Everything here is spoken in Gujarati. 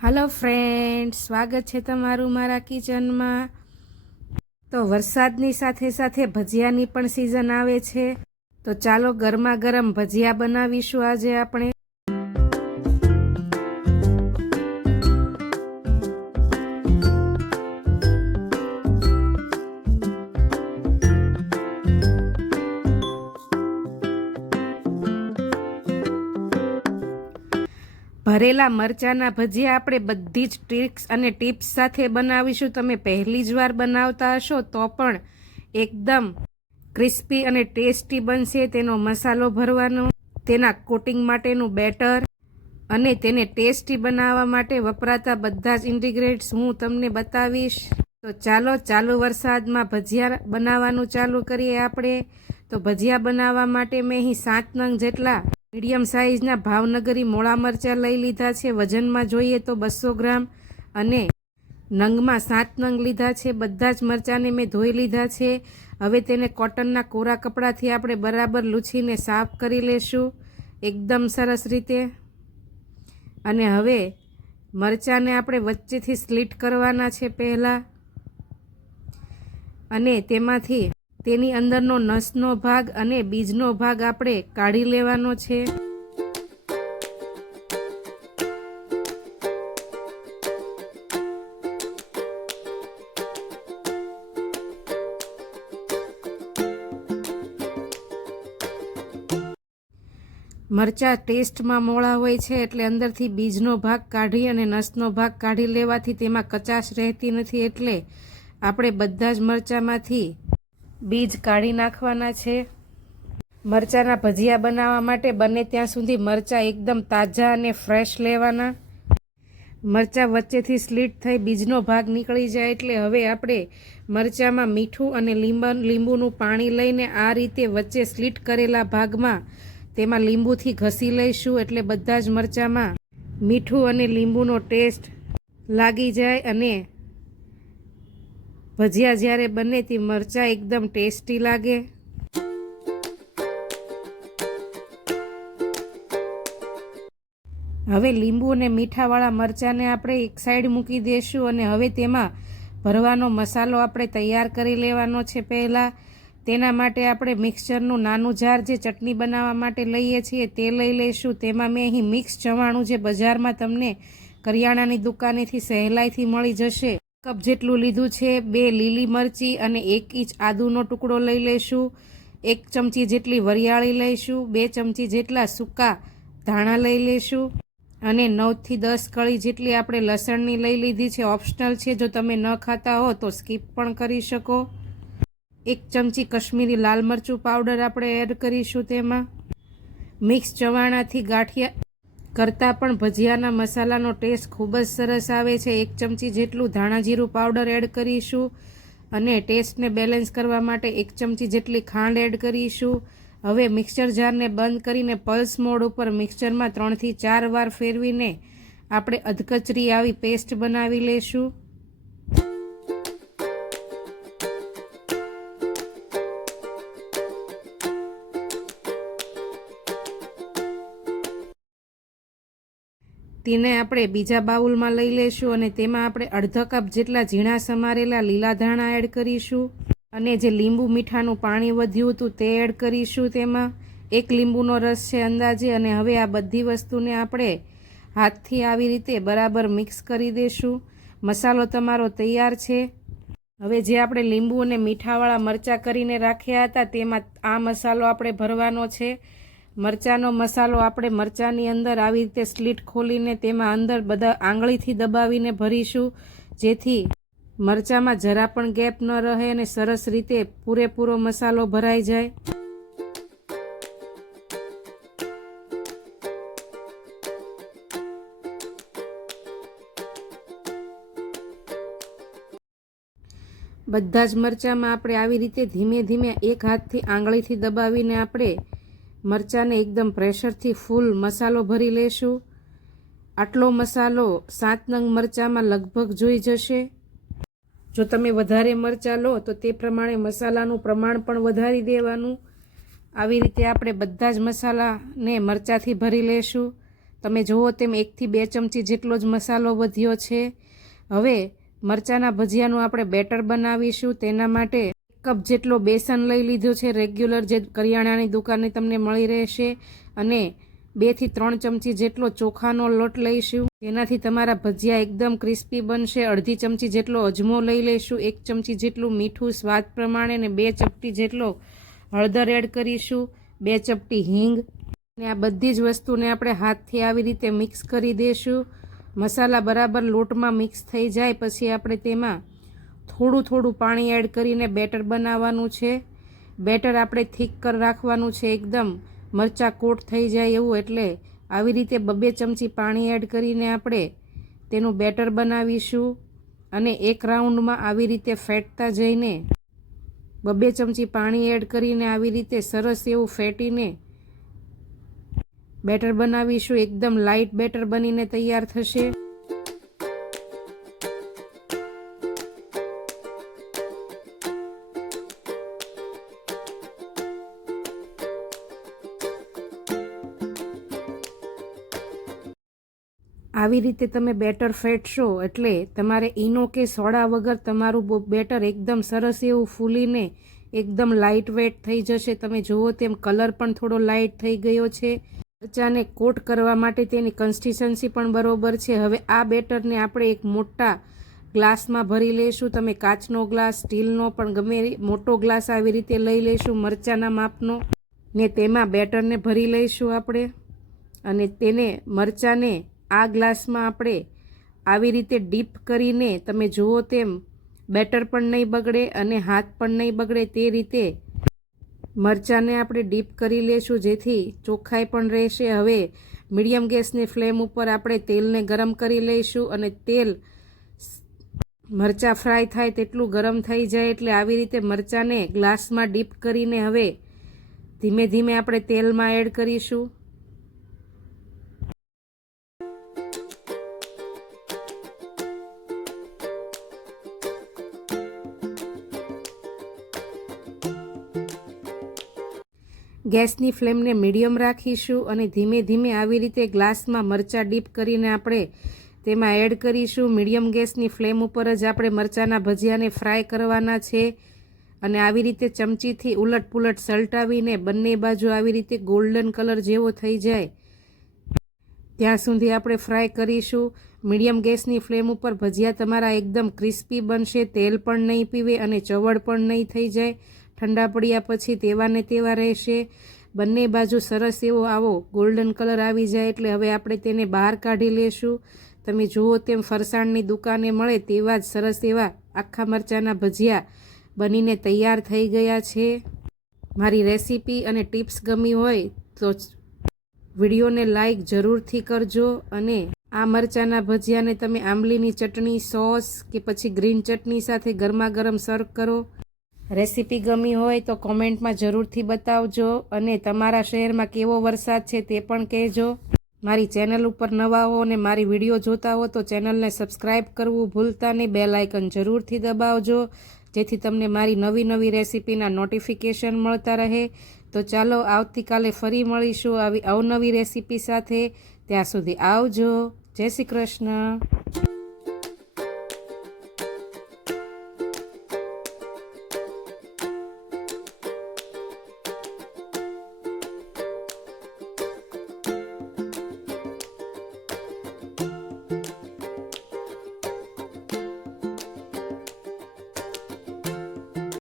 हेलो फ्रेंड्स, स्वागत है तमारू मारा किचन में। तो वरसादनी साथे साथे भजियानी पण सीजन आवे छे, तो चालो गरमा गरम भजिया बनावीशुं आजे आपणे। भरेला मरचाना भजिया आपणे बधी ज ट्रिक्स अने टिप्स साथे बनावीशुं। तमे पहली ज वार बनावता हशो तो पण एकदम क्रिस्पी अने टेस्टी बनशे। तेनो मसालो भरवानो, तेना कोटिंग माटेनुं बेटर अने तेने टेस्टी बनाववा माटे वपराता बधा ज इंग्रेडिएंट्स हूँ तमने बतावीश। तो चालो चालू वरसादमां भजिया बनाववानुं चालू करीए आपणे। तो भजिया बनाववा माटे मैं अहीं 7 नंग जेटला मीडियम साइजना भावनगरी मोळा मरचा लई लीधा छे। वजन में जोईए तो 200 ग्राम अने नंग में 7 नंग लीधा छे। बधा ज मरचाने मैं धोई लीधा छे। हवे तेने कॉटनना कोरा कपड़ाथी आपणे बराबर लूछीने साफ करी लेशुं एकदम सरस रीते। अने हवे मरचाने आपणे वच्चेथी स्लीट करवाना छे पहेला, अने तेमांथी तेनी अंदरनो नसनो भाग अने बीजनो भाग आपणे काढी लेवानो छे। मरचा टेस्ट में मोड़ा होय छे एटले अंदरथी बीजनो भाग काढी अने नसनो भाग काढी लेवाथी तेमां कचाश रहती नथी। एटले आपणे बधा ज मरचामांथी बीज काढी नाखवाना छे। मरचाना भजिया बनाववा माटे बने त्यां सुधी मरचा एकदम ताजा अने फ्रेश लेवाना। मरचा वच्चेथी स्लीट थई बीजनो भाग निकળી जाय एटले हवे आपणे मरचामां मीठું अने લીંબુનું पाणी लईने आ रीते वच्चे स्लीट करेला भागमां तेमां લીંબુથી घसी लईशुं एटले बधा ज मरचामां मीठું अने લીંબુનો टेस्ट लागी जाय अने भजिया ज्यारे बने ती मरचा एकदम टेस्टी लागे। हवे લીંબુ अने मीठावाळा मरचाने आपणे एक साइड मूकी देशुं अने हवे तेमां भरवानो मसालो आपणे तैयार करी लेवानो छे। पहेला तेना माटे आपणे मिक्सचरनुं नानुं जार जे चटनी बनाववा माटे लईए छीए ते लई लईशुं। तेमां मैं अहीं मिक्स चवाणुं जे बजारमां तमने करियाणानी दुकानेथी सहेलाईथी मळी जशे कप जेटलुं लीधुं छे। 2 લીલી मरची अने 1 इंच आदुनो टुकड़ो लई लेशुं। 1 चमची जेटली वरियाળી लईशुं। 2 चमची जेटला सूका धाणा लई लेशुं अने 9 થી 10 कળી जेटली आपणे लसणनी लई लीधी छे। ऑप्शनल छे, जो तमे न खाता हो तो स्कीप पण करी शको। 1 चमची कश्मीरी लाल मरचुं पाउडर आपणे एड करीशुं। तेमां मिक्स चवाणाथी गांठिया करता पण भजियाना मसालानो टेस्ट खूब ज सरस आवे छे। 1 चमची जेटलुं धाणा जीरुं पाउडर एड करीशुं अने टेस्टने बेलेन्स करवा माटे 1 चमची जेटली खांड एड करीशुं। हवे मिक्सचर जारने बंद करीने पल्स मोड पर मिक्सचरमां 3 થી 4 वार फेरवीने आपणे अधकचरी आवी पेस्ट बनावी लेशुं। તેને આપણે બીજા બાઉલમાં લઈ લેશું અને તેમાં આપણે અડધો કપ જેટલા ઝીણા સમારેલા લીલા ધાણા એડ કરીશું અને જે લીંબુ મીઠાનું પાણી વધ્યું હતું તે એડ કરીશું। તેમાં 1 લીંબુનો રસ છે અંદાજે। અને હવે આ બધી વસ્તુને આપણે હાથથી આવી રીતે બરાબર મિક્સ કરી દેશું। મસાલો તમારો તૈયાર છે। હવે જે આપણે લીંબુ અને મીઠાવાળા મરચાં કરીને રાખ્યા હતા તેમાં આ મસાલો આપણે ભરવાનો છે। मरचानो मसालो आपणे मरचानी अंदर आवी रीते स्लीट खोलीने तेमां अंदर बधा आंगळीथी दबावीने भरीशुं, जेथी मरचामां जरा पण गैप न रहे अने सरस रीते पूरेपूरो मसालो भराई जाय। बधा ज मरचामां आपणे आवी रीते धीमे धीमे एक हाथथी आंगळीथी दबावीने आपणे मरचाने एकदम प्रेशरथी फूल मसालो भरी लेशुं। आटलो मसालो 7 नंग मरचामां लगभग जोई जशे। जो तमे वधारे मरचा लो तो ते प्रमाणे मसालानुं प्रमाण पण वधारी देवानुं। આવી રીતે આપણે બધા જ મસાલાને મરચાથી ભરી લેશું। તમે જુઓ તેમ 1 થી 2 ચમચી જેટલો જ મસાલો વધ્યો છે. હવે મરચાંના ભજીયાનું આપણે બેટર બનાવીશું. તેના માટે 1 કપ જેટલો બેસન લઈ લીધો છે, રેગ્યુલર જે કરિયાણાની દુકાને તમને મળી રહેશે, અને 2 થી 3 ચમચી જેટલો ચોખાનો લોટ લઈશું. તેનાથી તમારા ભજીયા એકદમ ક્રિસ્પી બનશે. અડધી ચમચી જેટલો અજમો લઈ લઈશું, 1 ચમચી જેટલું મીઠું સ્વાદ પ્રમાણે, અને 2 ચપટી જેટલો હળદર એડ કરીશું, 2 ચપટી હિંગ. અને આ બધી જ વસ્તુને આપણે હાથથી આવી રીતે મિક્સ કરી દઈશું. મસાલા બરાબર લોટમાં મિક્સ થઈ જાય પછી આપણે તેમાં થોડું થોડું પાણી એડ કરીને બેટર બનાવવાનું છે. બેટર આપણે થીક રાખવાનું છે, એકદમ મરચાં કોટ થઈ જાય એવું. એટલે આવી રીતે 2 ચમચી પાણી એડ કરીને આપણે તેનું બેટર બનાવીશું. અને એક રાઉન્ડમાં આવી રીતે ફેટતા જઈને 2 ચમચી પાણી એડ કરીને આવી રીતે સરસ એવું ફેટીને બેટર બનાવીશું. એકદમ લાઇટ બેટર બનીને તૈયાર થશે. આવી રીતે તમે બેટર ફેટશો એટલે તમારે ઈનો કે સોડા વગર તમારું બેટર એકદમ સરસ એવું ફૂલીને એકદમ લાઇટ વેટ થઈ જશે. તમે જુઓ તેમ કલર પણ થોડો લાઇટ થઈ ગયો છે. મરચાંને કોટ કરવા માટે તેની કન્સિસ્ટન્સી પણ બરોબર છે. હવે આ બેટરને આપણે એક મોટા ગ્લાસમાં ભરી લઈશું. તમે કાચનો ગ્લાસ, સ્ટીલનો પણ ગમે મોટો ગ્લાસ આવી રીતે લઈ લઈશું મરચાંના માપનો, ને તેમાં બેટરને ભરી લઈશું આપણે. અને તેને મરચાંને આ ગ્લાસમાં આપણે આવી રીતે ડીપ કરીને, તમે જુઓ તેમ બેટર પણ નહીં બગડે અને હાથ પણ નહીં બગડે તે રીતે મરચાંને આપણે ડીપ કરી લેશું, જેથી ચોખ્ખાઈ પણ રહેશે. હવે મીડિયમ ગેસની ફ્લેમ ઉપર આપણે તેલને ગરમ કરી લઈશું. અને તેલ મરચાં ફ્રાય થાય તેટલું ગરમ થઈ જાય એટલે આવી રીતે મરચાંને ગ્લાસમાં ડીપ કરીને હવે ધીમે ધીમે આપણે તેલમાં એડ કરીશું. ગેસની ફ્લેમને મીડિયમ રાખીશું અને ધીમે ધીમે આવી રીતે ગ્લાસમાં મરચાં ડીપ કરીને આપણે તેમાં એડ કરીશું. મીડિયમ ગેસની ફ્લેમ ઉપર જ આપણે મરચાંના ભજીયાને ફ્રાય કરવાના છે. અને આવી રીતે ચમચીથી ઉલટ પુલટ સલટાવીને બંને બાજુ આવી રીતે ગોલ્ડન કલર જેવો થઈ જાય ત્યાં સુધી આપણે ફ્રાય કરીશું. મીડિયમ ગેસની ફ્લેમ ઉપર ભજીયા તમારા એકદમ ક્રિસ્પી બનશે, તેલ પણ નહીં પીવે અને ચવડ પણ નહીં થઈ જાય. ઠંડા પડ્યા પછી તેવા ને તેવા રહેશે. બંને બાજુ સરસ એવો આવો ગોલ્ડન કલર આવી જાય એટલે હવે આપણે તેને બહાર કાઢી લેશું. તમે જુઓ તેમ ફરસાણની દુકાને મળે તેવા જ સરસ એવા આખા મરચાંના ભજીયા બનીને તૈયાર થઈ ગયા છે. મારી રેસીપી અને ટિપ્સ ગમી હોય તો વિડીયોને લાઈક જરૂરથી કરજો. અને આ મરચાંના ભજીયાને તમે આંબલીની ચટણી, સોસ કે પછી ગ્રીન ચટણી સાથે ગરમા ગરમ સર્વ કરો. રેસીપી ગમી હોય તો કોમેન્ટમાં જરૂરથી બતાવજો. અને તમારા શહેરમાં કેવો વરસાદ છે તે પણ કહેજો. મારી ચેનલ ઉપર નવા હો અને મારી વિડીયો જોતા હો તો ચેનલને સબસ્ક્રાઈબ કરવું ભૂલતા નહીં. બેલ આઇકન જરૂરથી દબાવજો જેથી તમને મારી નવી નવી રેસીપીના નોટિફિકેશન મળતા રહે. તો ચાલો આવતીકાલે ફરી મળીશું આવી અવનવી રેસીપી સાથે. ત્યાં સુધી આવજો. જય શ્રી કૃષ્ણ.